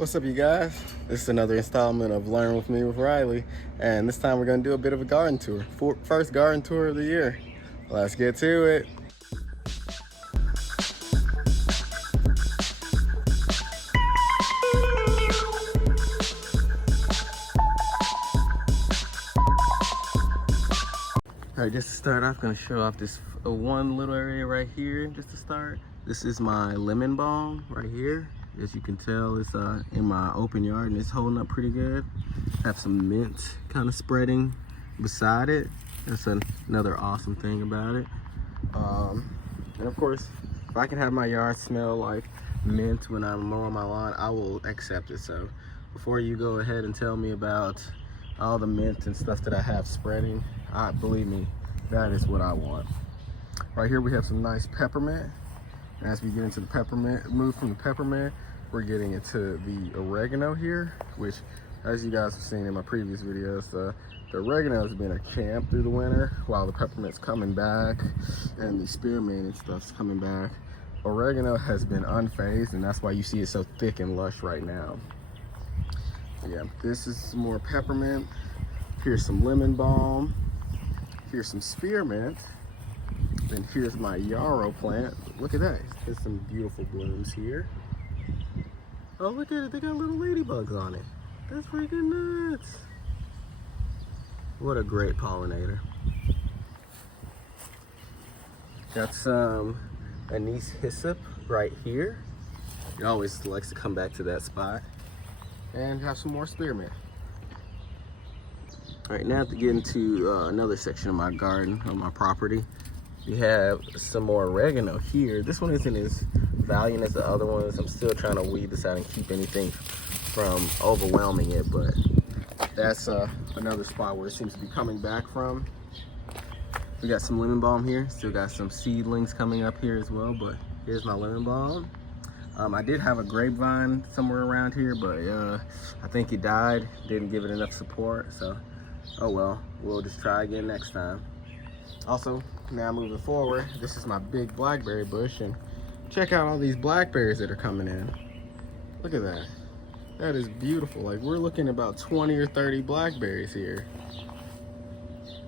What's up, you guys? This is another installment of Learn With Me with Riley, and this time we're going to do a bit of a garden tour. First garden tour of the year. Let's get to it. All right, just to start off, I'm going to show off this one little area right here just to start. This is my lemon balm right here. As you can tell, it's in my open yard and it's holding up pretty good. Have some mint kind of spreading beside it. That's another awesome thing about it. And of course, if I can have my yard smell like mint when I'm mowing my lawn, I will accept it. So before you go ahead and tell me about all the mint and stuff that I have spreading, believe me, that is what I want. Right here we have some nice peppermint. And as we get into the peppermint, move from the peppermint, we're getting into the oregano here, which, as you guys have seen in my previous videos, the oregano has been a camp through the winter while the peppermint's coming back and the spearmint and stuff's coming back. Oregano has been unfazed, and that's why you see it so thick and lush right now. Yeah, this is some more peppermint. Here's some lemon balm. Here's some spearmint. And here's my yarrow plant. Look at that. There's some beautiful blooms here. Oh, look at it. They got little ladybugs on it. That's freaking nuts. What a great pollinator. Got some anise hyssop right here. It always likes to come back to that spot. And have some more spearmint. All right, now to get into another section of my garden, on my property. We have some more oregano here. This one isn't as valiant as the other ones. I'm still trying to weed this out and keep anything from overwhelming it, but that's another spot where it seems to be coming back from. We got some lemon balm here. Still got some seedlings coming up here as well, but here's my lemon balm. I did have a grapevine somewhere around here, but I think it died. Didn't give it enough support, so oh well. We'll just try again next time. Also, now moving forward, this is my big blackberry bush, and check out all these blackberries that are coming in. Look at that. That is beautiful. Like, we're looking at about 20 or 30 blackberries here.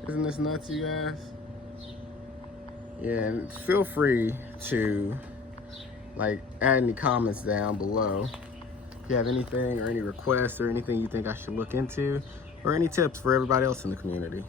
Isn't this nuts, you guys? Yeah, and feel free to add any comments down below. If you have anything or any requests or anything you think I should look into, or any tips for everybody else in the community.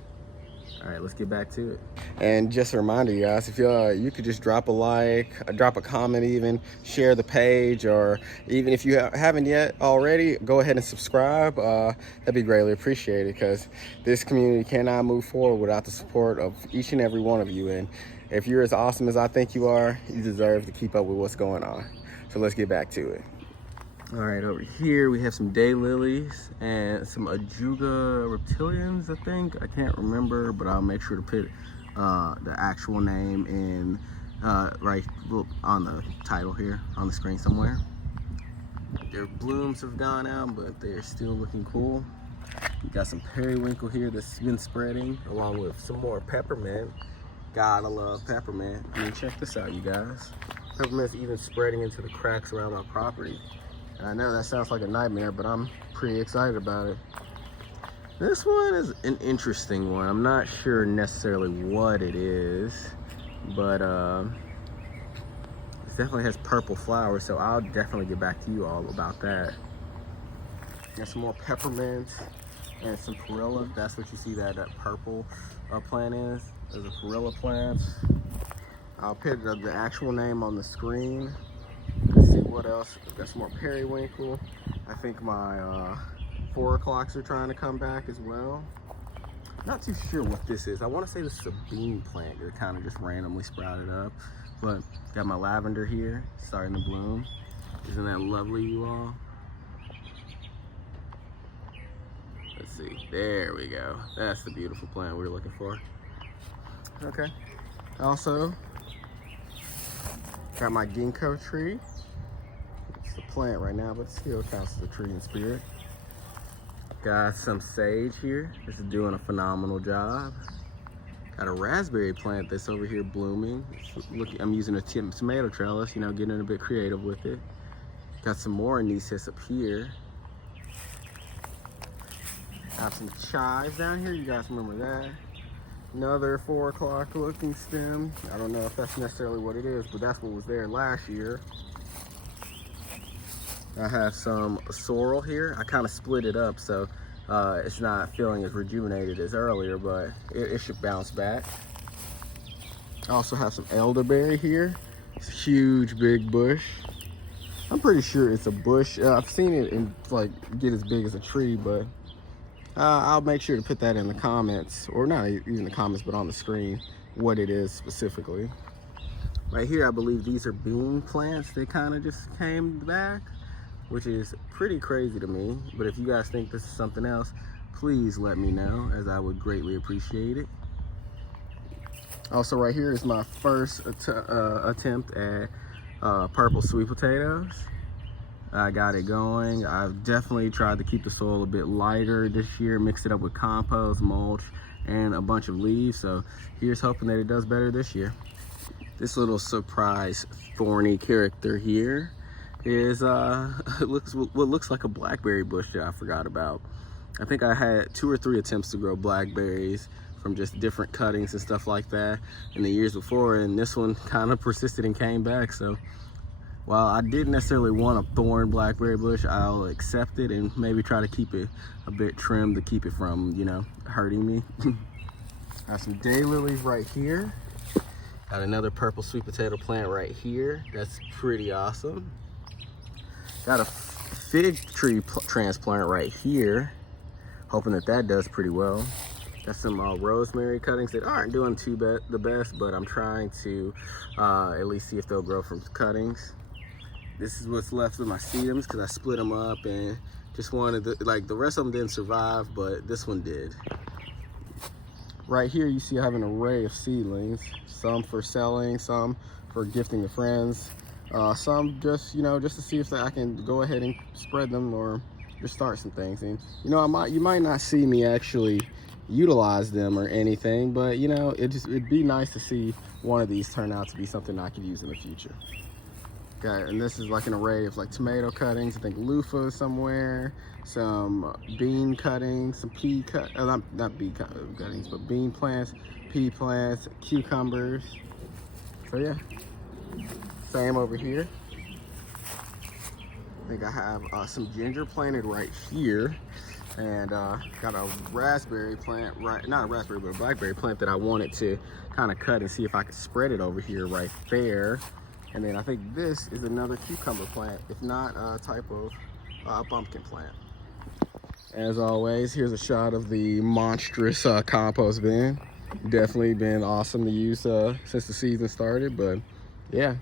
All right, let's get back to it. And just a reminder, you guys, if you could just drop a like, drop a comment even, share the page, or even if you haven't yet already, go ahead and subscribe. That'd be greatly appreciated, because this community cannot move forward without the support of each and every one of you. And if you're as awesome as I think you are, you deserve to keep up with what's going on. So let's get back to it. All right, over here we have some daylilies and some Achillea reptilians, I think. I can't remember, but I'll make sure to put the actual name in right on the title here on the screen somewhere. Their blooms have gone out, but they're still looking cool. We got some periwinkle here that's been spreading, along with some more peppermint. Gotta love peppermint. I mean, check this out, you guys. Peppermint's even spreading into the cracks around my property. I know that sounds like a nightmare, but I'm pretty excited about it. This one is an interesting one. I'm not sure necessarily what it is, but it definitely has purple flowers, so I'll definitely get back to you all about that. Got some more peppermint and some perilla. That's what you see that purple plant is. There's a perilla plant. I'll put the actual name on the screen. Let's see what else. We've got some more periwinkle. I think my 4 o'clocks are trying to come back as well. Not too sure what this is. I want to say this is a bean plant that kind of just randomly sprouted up. But got my lavender here starting to bloom. Isn't that lovely, you all? Let's see. There we go. That's the beautiful plant we were looking for. Okay. Also, got my ginkgo tree. It's the plant right now, but it still counts as a tree in spirit. Got some sage here. This is doing a phenomenal job. Got a raspberry plant that's over here blooming. I'm using a tomato trellis, you know, getting a bit creative with it. Got some more anisias up here. Got some chives down here. You guys remember that? Another 4 o'clock looking stem. I don't know if that's necessarily what it is, but that's what was there last year. I have some sorrel here. I kind of split it up, so it's not feeling as rejuvenated as earlier, but it should bounce back. I also have some elderberry here. It's a huge, big bush. I'm pretty sure it's a bush. I've seen it in, like, get as big as a tree, but I'll make sure to put that in the comments, or not even the comments, but on the screen, what it is specifically. Right here, I believe these are bean plants. They kind of just came back, which is pretty crazy to me. But if you guys think this is something else, please let me know, as I would greatly appreciate it. Also, right here is my first attempt at purple sweet potatoes. I got it going. I've definitely tried to keep the soil a bit lighter this year, mixed it up with compost, mulch, and a bunch of leaves. So here's hoping that it does better this year. This little surprise thorny character here is what looks like a blackberry bush that I forgot about. I think I had 2 or 3 attempts to grow blackberries from just different cuttings and stuff like that in the years before, and this one kind of persisted and came back. So while I didn't necessarily want a thorn blackberry bush, I'll accept it and maybe try to keep it a bit trimmed to keep it from, you know, hurting me. I have some daylilies right here. Got another purple sweet potato plant right here. That's pretty awesome. Got a fig tree transplant right here. Hoping that that does pretty well. Got some rosemary cuttings that aren't doing the best, but I'm trying to at least see if they'll grow from cuttings. This is what's left of my sedums because I split them up and just wanted to, like, the rest of them didn't survive, but this one did. Right here you see I have an array of seedlings, some for selling, some for gifting to friends, some just, you know, just to see if I can go ahead and spread them or just start some things. And you know, you might not see me actually utilize them or anything, but you know, it'd be nice to see one of these turn out to be something I could use in the future. Okay, and this is like an array of like tomato cuttings, I think loofah somewhere, some bean cuttings, some not bean cuttings, but bean plants, pea plants, cucumbers. So yeah, same over here. I think I have some ginger planted right here, and got a raspberry plant, not a raspberry, but a blackberry plant that I wanted to kind of cut and see if I could spread it over here right there. And then I think this is another cucumber plant, if not a type of pumpkin plant. As always, here's a shot of the monstrous compost bin. Definitely been awesome to use since the season started, but yeah.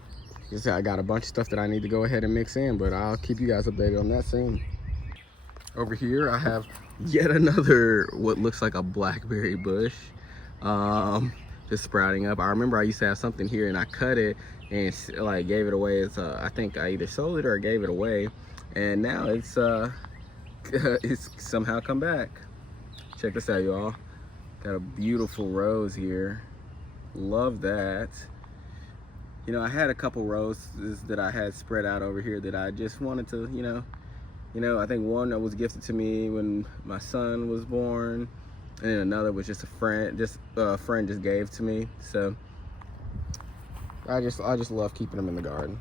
I got a bunch of stuff that I need to go ahead and mix in, but I'll keep you guys updated on that soon. Over here, I have yet another, what looks like a blackberry bush, just sprouting up. I remember I used to have something here and I cut it and like gave it away. I think I either sold it or gave it away. And now it's somehow come back. Check this out, y'all. Got a beautiful rose here. Love that. You know, I had a couple roses that I had spread out over here that I just wanted to, you know, I think one that was gifted to me when my son was born, and then another was just a friend just gave to me. So I just love keeping them in the garden.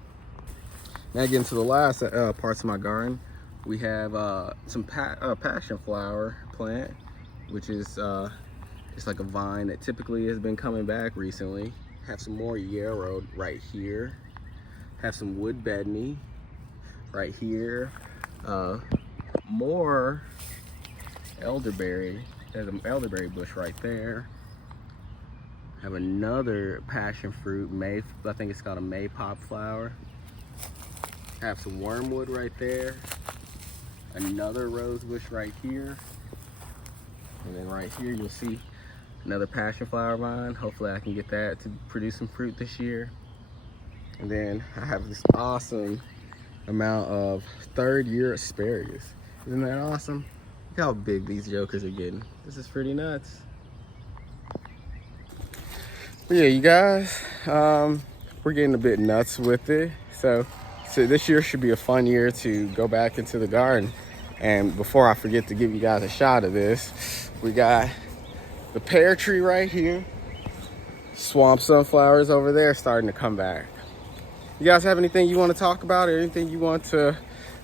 Now getting to the last parts of my garden, we have some passion flower plant, which is it's like a vine that typically has been coming back recently. Have some more yarrow right here. Have some wood bedney right here. More elderberry. There's an elderberry bush right there. Have another passion fruit, I think it's called a maypop flower. Have some wormwood right there. Another rose bush right here. And then right here you'll see another passion flower vine. Hopefully I can get that to produce some fruit this year. And then I have this awesome amount of 3rd-year asparagus. Isn't that awesome? Look how big these jokers are getting. This is pretty nuts. But yeah, you guys, we're getting a bit nuts with it. So So this year should be a fun year to go back into the garden. And before I forget to give you guys a shot of this, we got the pear tree right here. Swamp sunflowers over there starting to come back. You guys have anything you want to talk about or anything you want to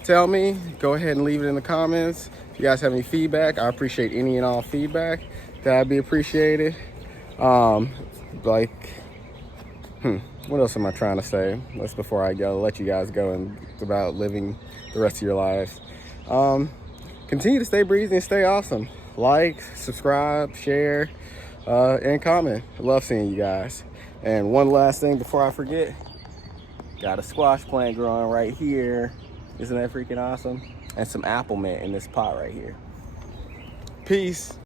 tell me? Go ahead and leave it in the comments. If you guys have any feedback, I appreciate any and all feedback. That'd be appreciated. What else am I trying to say? That's before I go, let you guys go and about living the rest of your lives. Continue to stay breezy and stay awesome. Like, subscribe, share, and comment. I love seeing you guys. And one last thing before I forget, got a squash plant growing right here. Isn't that freaking awesome? And some apple mint in this pot right here. Peace.